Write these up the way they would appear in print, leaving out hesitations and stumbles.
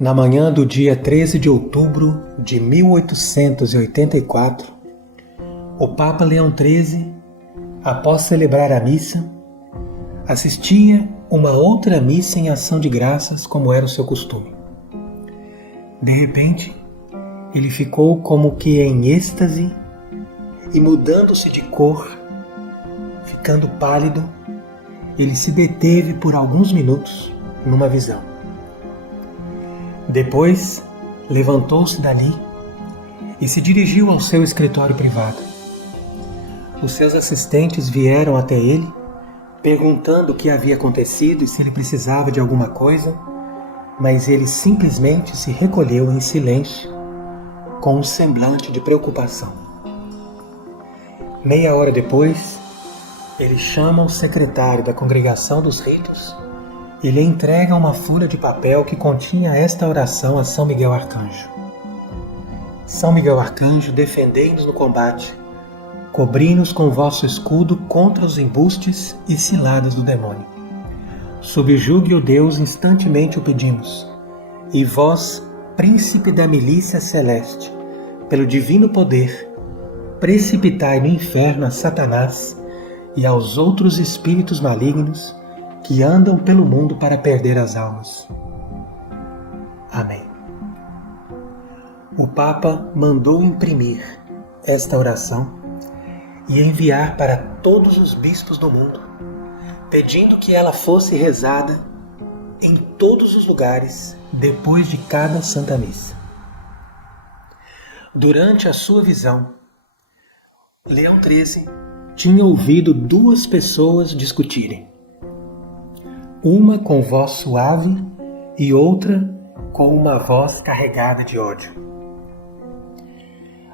Na manhã do dia 13 de outubro de 1884, o Papa Leão XIII, após celebrar a missa, assistia uma outra missa em ação de graças, como era o seu costume. De repente, ele ficou como que em êxtase e, mudando-se de cor, ficando pálido, ele se deteve por alguns minutos numa visão. Depois, levantou-se dali e se dirigiu ao seu escritório privado. Os seus assistentes vieram até ele, perguntando o que havia acontecido e se ele precisava de alguma coisa, mas ele simplesmente se recolheu em silêncio, com um semblante de preocupação. Meia hora depois, ele chama o secretário da Congregação dos Ritos e lhe entrega uma folha de papel que continha esta oração a São Miguel Arcanjo. São Miguel Arcanjo, defendei-nos no combate, cobri-nos com vosso escudo contra os embustes e ciladas do demônio. Subjugue o Deus, instantemente o pedimos, e vós, príncipe da milícia celeste, pelo divino poder, precipitai no inferno a Satanás e aos outros espíritos malignos que andam pelo mundo para perder as almas. Amém. O Papa mandou imprimir esta oração e enviar para todos os bispos do mundo, pedindo que ela fosse rezada em todos os lugares depois de cada Santa Missa. Durante a sua visão, Leão XIII tinha ouvido duas pessoas discutirem, uma com voz suave e outra com uma voz carregada de ódio.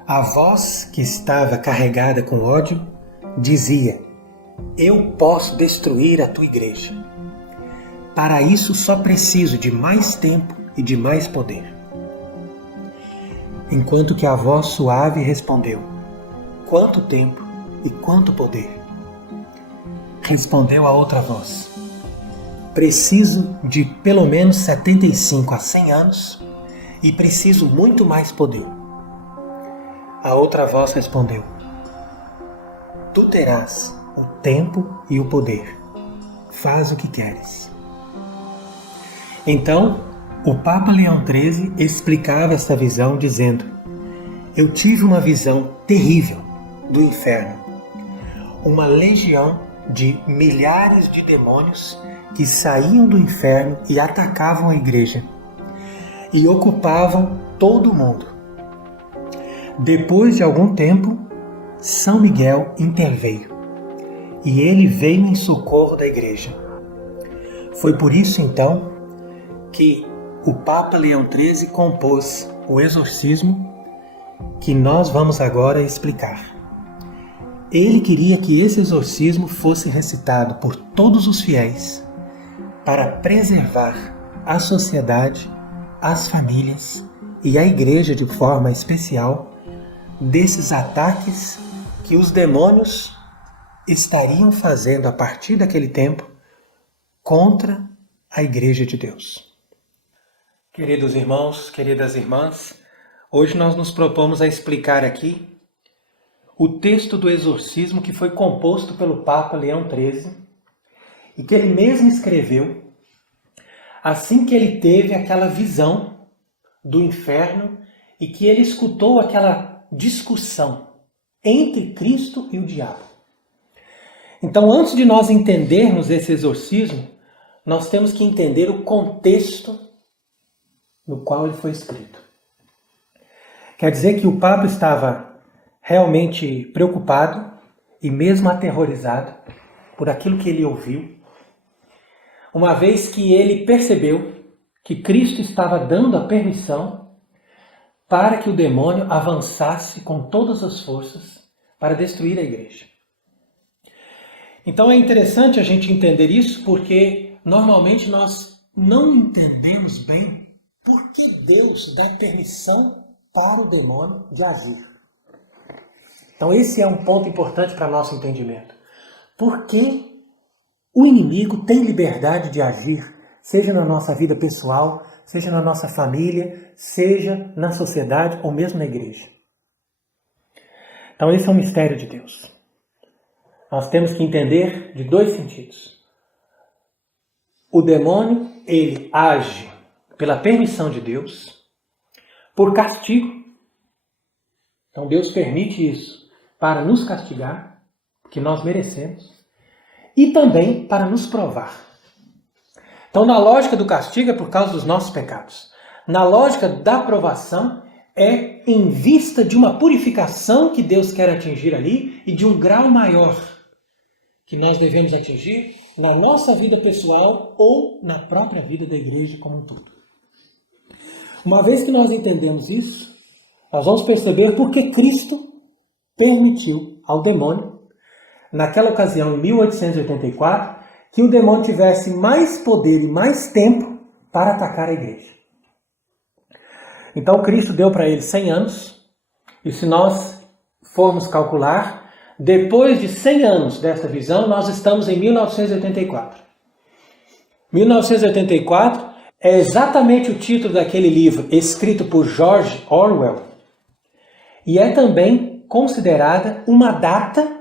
A voz que estava carregada com ódio dizia: eu posso destruir a tua igreja. Para isso só preciso de mais tempo e de mais poder. Enquanto que a voz suave respondeu: quanto tempo e quanto poder? Respondeu a outra voz: preciso de pelo menos 75 a 100 anos e preciso muito mais poder. A outra voz respondeu: tu terás o tempo e o poder. Faz o que queres. Então, o Papa Leão XIII explicava esta visão dizendo: eu tive uma visão terrível do inferno. Uma legião de milhares de demônios que saíam do inferno e atacavam a igreja e ocupavam todo o mundo. Depois de algum tempo, São Miguel interveio e ele veio em socorro da igreja. Foi por isso então que o Papa Leão XIII compôs o exorcismo que nós vamos agora explicar. Ele queria que esse exorcismo fosse recitado por todos os fiéis para preservar a sociedade, as famílias e a igreja de forma especial desses ataques que os demônios estariam fazendo a partir daquele tempo contra a igreja de Deus. Queridos irmãos, queridas irmãs, hoje nós nos propomos a explicar aqui o texto do exorcismo que foi composto pelo Papa Leão XIII e que ele mesmo escreveu assim que ele teve aquela visão do inferno e que ele escutou aquela discussão entre Cristo e o diabo. Então, antes de nós entendermos esse exorcismo, nós temos que entender o contexto no qual ele foi escrito. Quer dizer que o Papa estava realmente preocupado e mesmo aterrorizado por aquilo que ele ouviu, uma vez que ele percebeu que Cristo estava dando a permissão para que o demônio avançasse com todas as forças para destruir a igreja. Então é interessante a gente entender isso porque normalmente nós não entendemos bem por que Deus dá permissão para o demônio de agir. Então esse é um ponto importante para nosso entendimento. Por que o inimigo tem liberdade de agir, seja na nossa vida pessoal, seja na nossa família, seja na sociedade ou mesmo na igreja. Então esse é um mistério de Deus. Nós temos que entender de dois sentidos. O demônio, ele age pela permissão de Deus, por castigo. Então Deus permite isso para nos castigar, que nós merecemos, e também para nos provar. Então, na lógica do castigo é por causa dos nossos pecados. Na lógica da provação é em vista de uma purificação que Deus quer atingir ali e de um grau maior que nós devemos atingir na nossa vida pessoal ou na própria vida da igreja como um todo. Uma vez que nós entendemos isso, nós vamos perceber por que Cristo permitiu ao demônio, naquela ocasião, em 1884, que o demônio tivesse mais poder e mais tempo para atacar a igreja. Então Cristo deu para ele 100 anos, e se nós formos calcular, depois de 100 anos dessa visão, nós estamos em 1984. 1984 é exatamente o título daquele livro escrito por George Orwell, e é também considerada uma data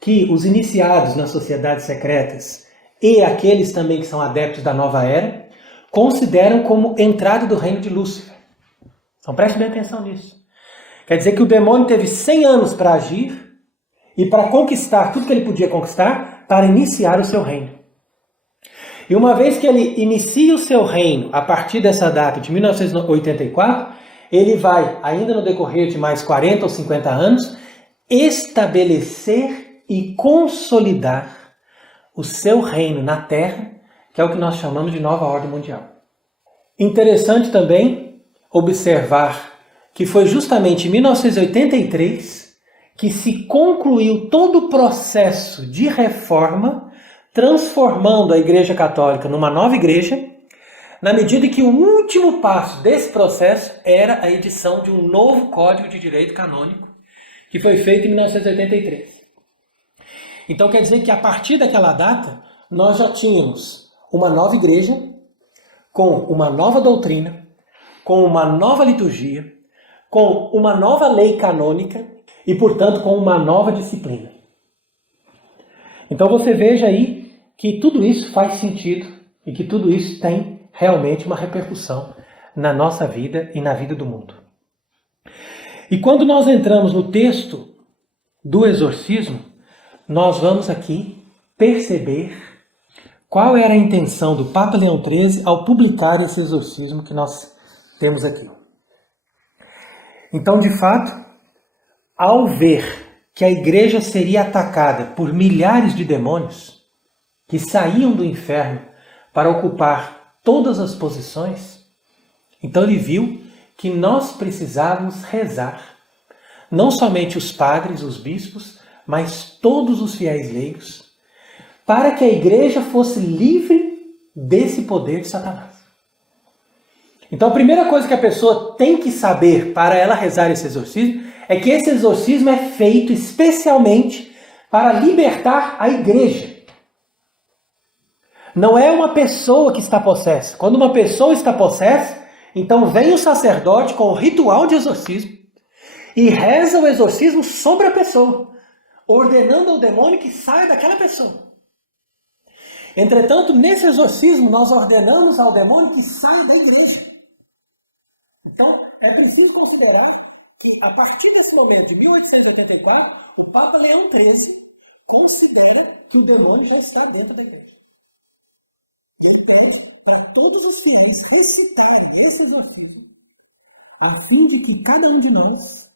que os iniciados nas sociedades secretas e aqueles também que são adeptos da nova era consideram como entrada do reino de Lúcifer. Então preste bem atenção nisso. Quer dizer que o demônio teve 100 anos para agir e para conquistar tudo que ele podia conquistar para iniciar o seu reino. E uma vez que ele inicia o seu reino a partir dessa data de 1984, ele vai, ainda no decorrer de mais 40 ou 50 anos, estabelecer e consolidar o seu reino na Terra, que é o que nós chamamos de nova ordem mundial. Interessante também observar que foi justamente em 1983 que se concluiu todo o processo de reforma, transformando a Igreja Católica numa nova igreja, na medida que o último passo desse processo era a edição de um novo Código de Direito Canônico, que foi feito em 1983. Então quer dizer que a partir daquela data, nós já tínhamos uma nova igreja, com uma nova doutrina, com uma nova liturgia, com uma nova lei canônica e, portanto, com uma nova disciplina. Então você veja aí que tudo isso faz sentido e que tudo isso tem realmente uma repercussão na nossa vida e na vida do mundo. E quando nós entramos no texto do exorcismo, nós vamos aqui perceber qual era a intenção do Papa Leão XIII ao publicar esse exorcismo que nós temos aqui. Então, de fato, ao ver que a igreja seria atacada por milhares de demônios que saíam do inferno para ocupar todas as posições, então ele viu que nós precisávamos rezar, não somente os padres, os bispos, mas todos os fiéis leigos, para que a igreja fosse livre desse poder de Satanás. Então a primeira coisa que a pessoa tem que saber para ela rezar esse exorcismo é que esse exorcismo é feito especialmente para libertar a igreja. Não é uma pessoa que está possessa. Quando uma pessoa está possessa, então vem o sacerdote com o ritual de exorcismo e reza o exorcismo sobre a pessoa, ordenando ao demônio que saia daquela pessoa. Entretanto, nesse exorcismo, nós ordenamos ao demônio que saia da igreja. Então, é preciso considerar que, a partir desse momento de 1884, o Papa Leão XIII considera que o demônio já está dentro da igreja. E ele pede para todos os fiéis recitarem esse exorcismo, a fim de que cada um de nós,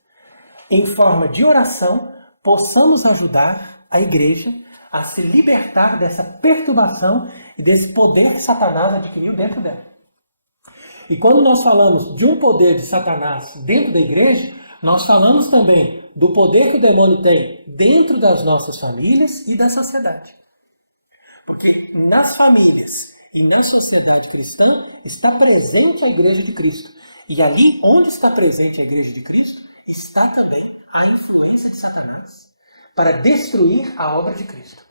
em forma de oração, possamos ajudar a igreja a se libertar dessa perturbação e desse poder que Satanás adquiriu dentro dela. E quando nós falamos de um poder de Satanás dentro da igreja, nós falamos também do poder que o demônio tem dentro das nossas famílias e da sociedade. Porque nas famílias e na sociedade cristã está presente a Igreja de Cristo. E ali onde está presente a Igreja de Cristo, está também a influência de Satanás para destruir a obra de Cristo.